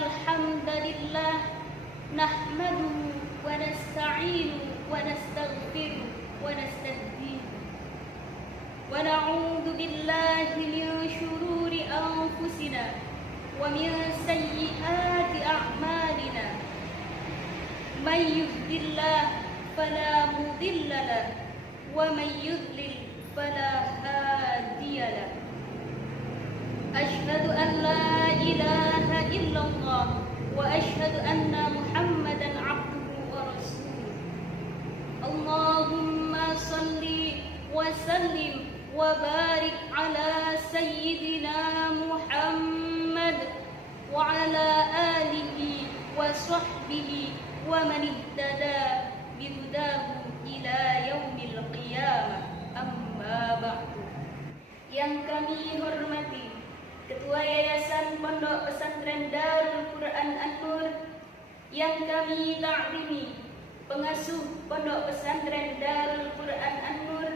الحمد لله نحمده ونستعينه ونستغفره ونستهديه ونعوذ بالله من شرور أنفسنا ومن سيئات أعمالنا من يهد الله فلا مضل له ومن يضلل فلا هادي له أشهد أن لا إله إلا الله وأشهد أن محمدا عبده ورسوله اللهم صل وسلم وبارك على سيدنا محمد وعلى آله وصحبه ومن اهتدى بهداه إلى يوم القيامة أما بعد. Yang kami hormati Ketua Yayasan Pondok Pesantren Darul Quran An-Nur, yang kami takrimi pengasuh Pondok Pesantren Darul Quran An-Nur,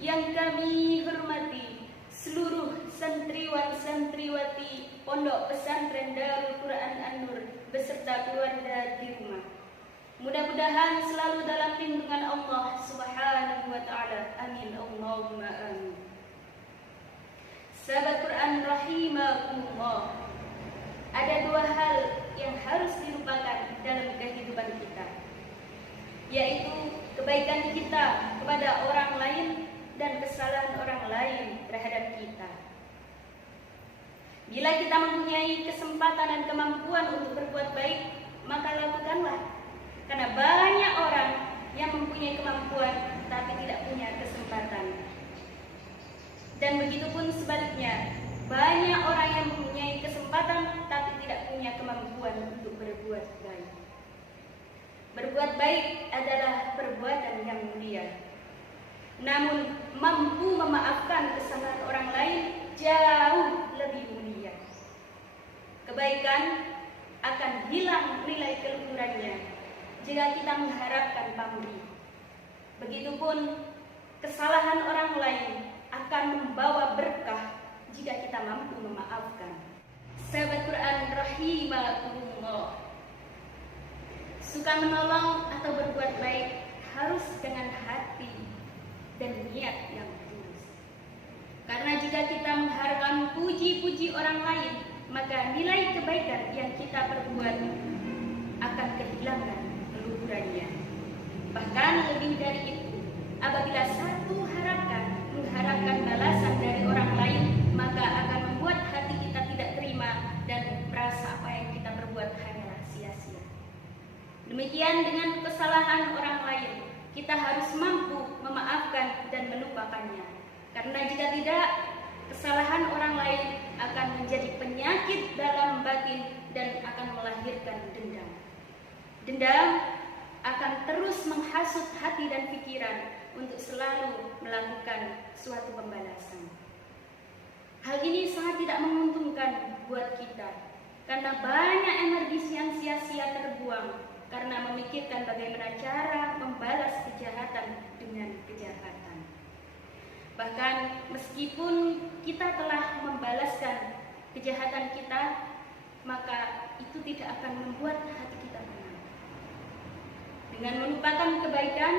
yang kami hormati seluruh santriwan santriwati Pondok Pesantren Darul Quran An-Nur beserta keluarga di rumah. Mudah-mudahan selalu dalam lindungan Allah Subhanahu wa taala. Amin Allahumma amin. Sahabat Quran rahimakumullah, ada dua hal yang harus dilupakan dalam kehidupan kita, yaitu kebaikan kita kepada orang lain dan kesalahan orang lain terhadap kita. Bila kita mempunyai kesempatan dan kemampuan untuk berbuat baik, maka lakukanlah. Karena banyak orang yang mempunyai kemampuan tapi tidak punya kesempatan. Dan begitu pun sebaliknya, banyak orang yang mempunyai kesempatan tapi tidak punya kemampuan untuk berbuat baik. Berbuat baik adalah perbuatan yang mulia. Namun mampu memaafkan kesalahan orang lain jauh lebih mulia. Kebaikan akan hilang nilai keluhurannya jika kita mengharapkan pamrih. Begitupun kesalahan orang lain akan membawa berkah jika kita mampu memaafkan. Sahabat Quran rahimakumullah, suka menolong atau berbuat baik harus dengan hati dan niat yang tulus. Karena jika kita mengharapkan puji-puji orang lain, maka nilai kebaikan yang kita perbuat akan kehilangan keluhurannya. Bahkan lebih dari itu, apabila satu mengharapkan balasan dari orang lain, maka akan membuat hati kita tidak terima dan merasa apa yang kita perbuat hanyalah sia-sia. Demikian dengan kesalahan orang lain, kita harus mampu memaafkan dan melupakannya. Karena jika tidak, kesalahan orang lain akan menjadi penyakit dalam batin dan akan melahirkan dendam. Dendam akan terus menghasut hati dan pikiran untuk selalu melakukan suatu pembalasan. Hal ini sangat tidak menguntungkan buat kita, karena banyak energi yang sia-sia terbuang karena memikirkan bagaimana cara membalas kejahatan dengan kejahatan. Bahkan meskipun kita telah membalaskan kejahatan kita, maka itu tidak akan membuat hati kita tenang. Dengan melupakan kebaikan,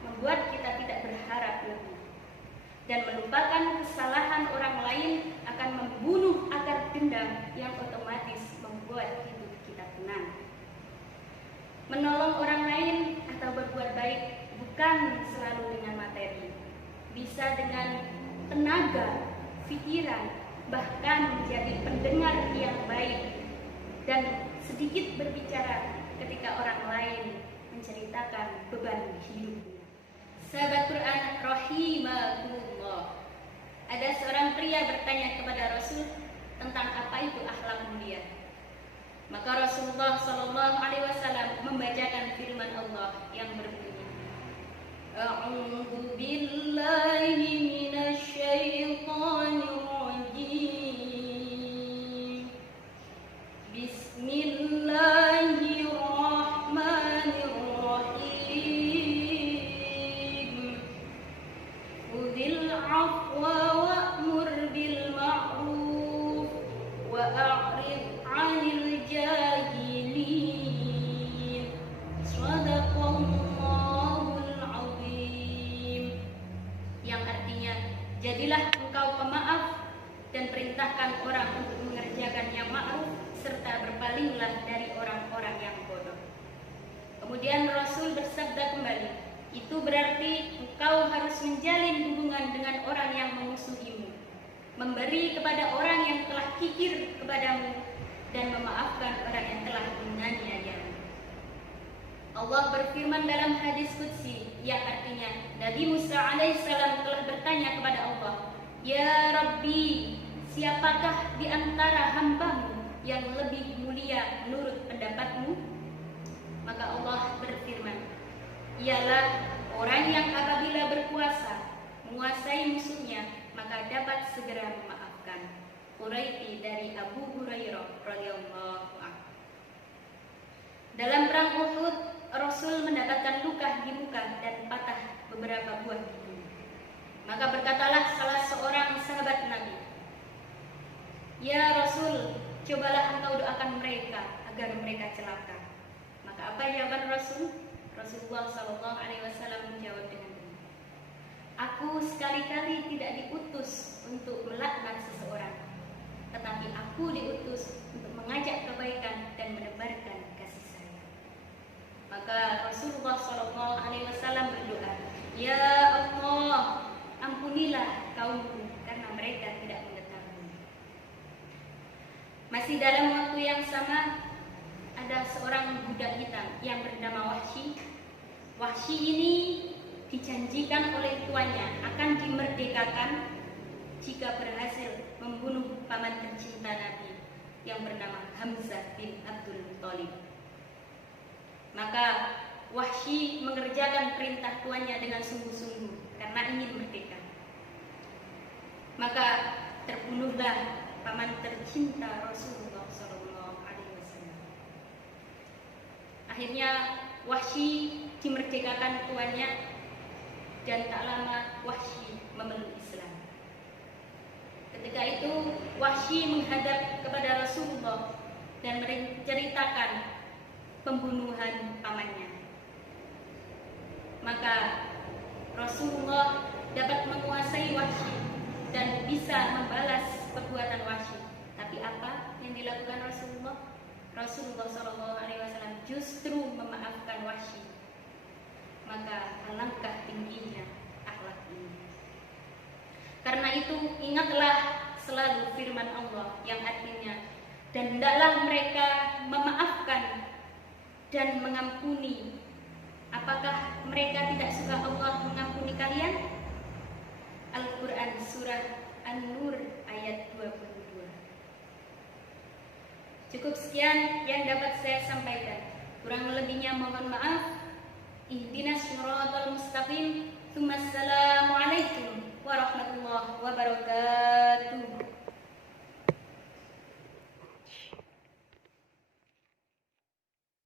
membuat kita tidak berharap lebih. Dan melupakan kesalahan orang lain akan membunuh akar dendam yang otomatis membuat hidup kita tenang. Menolong orang lain atau berbuat baik bukan selalu dengan materi. Bisa dengan tenaga, pikiran, bahkan menjadi pendengar yang baik dan sedikit berbicara ketika orang lain menceritakan beban hidupnya. Sahabat Quran rahimakumullah, ada seorang pria bertanya kepada Rasul tentang apa itu akhlak mulia. Maka Rasulullah SAW membacakan firman Allah yang berbunyi, A'udzu billahi minasy syaithanir rajim. Bismillahirrahmanirrahim. Khudhil 'afwa wa'mur bil ma'ruf wa a'rid 'anil jadilah engkau pemaaf dan perintahkan orang untuk mengerjakan yang ma'ruf, serta berpalinglah dari orang-orang yang bodoh. Kemudian Rasul bersabda kembali, itu berarti engkau harus menjalin hubungan dengan orang yang memusuhimu, memberi kepada orang yang telah kikir kepadamu, dan memaafkan orang yang telah menganiayamu. Allah berfirman dalam hadis qudsi yang artinya Nabi Musa alaihissalam telah bertanya kepada Allah, "Ya Rabbi, siapakah di antara hambamu yang lebih mulia menurut pendapatmu?" Maka Allah berfirman, "Ialah orang yang apabila berpuasa menguasai musuhnya maka dapat segera memaafkan." Quraiti dari Abu Hurairah radhiyallahu anhu. Dalam perang Uhud, Rasul mendapatkan luka di muka dan patah beberapa buah gigi. Maka berkatalah salah seorang sahabat Nabi, "Ya Rasul, cobalah engkau doakan mereka agar mereka celaka." Maka apa jawaban Rasul? Rasulullah SAW menjawab dengan ini, "Aku sekali-kali tidak diutus untuk melaknat seseorang, tetapi aku diutus untuk mengajak kebaikan dan menebarkan kasih sayang." Maka Rasulullah SAW berdoa, "Ya Allah, ampunilah kaumku karena mereka tidak mengetahui." Masih dalam waktu yang sama, ada seorang budak hitam yang bernama Wahsy. Wahsy ini dijanjikan oleh tuannya akan dimerdekakan jika berhasil membunuh paman tercinta Nabi yang bernama Hamzah bin Abdul Thalib. Maka Wahsy mengerjakan perintah tuannya dengan sungguh-sungguh karena ingin merdeka. Maka terbunuhlah paman tercinta Rasulullah SAW. Akhirnya Wahsy dimerdekakan tuannya dan tak lama Wahsy memeluk Islam. Ketika itu Wahsy menghadap kepada Rasulullah dan menceritakan pembunuhan pamannya. Maka Rasulullah dapat menguasai Wahsy dan bisa membalas perbuatan Wahsy. Tapi apa yang dilakukan Rasulullah? Rasulullah SAW justru memaafkan Wahsy. Maka alangkah tingginya akhlak ini. Karena itu ingatlah selalu firman Allah yang artinya, "Dan hendaklah mereka memaafkan dan mengampuni. Apakah mereka tidak suka Allah mengampuni kalian?" Al-Quran Surah An-Nur ayat 22. Cukup sekian yang dapat saya sampaikan. Kurang lebihnya mohon maaf. Ihdinas siratal mustaqim. Assalamualaikum warahmatullahi wabarakatuh.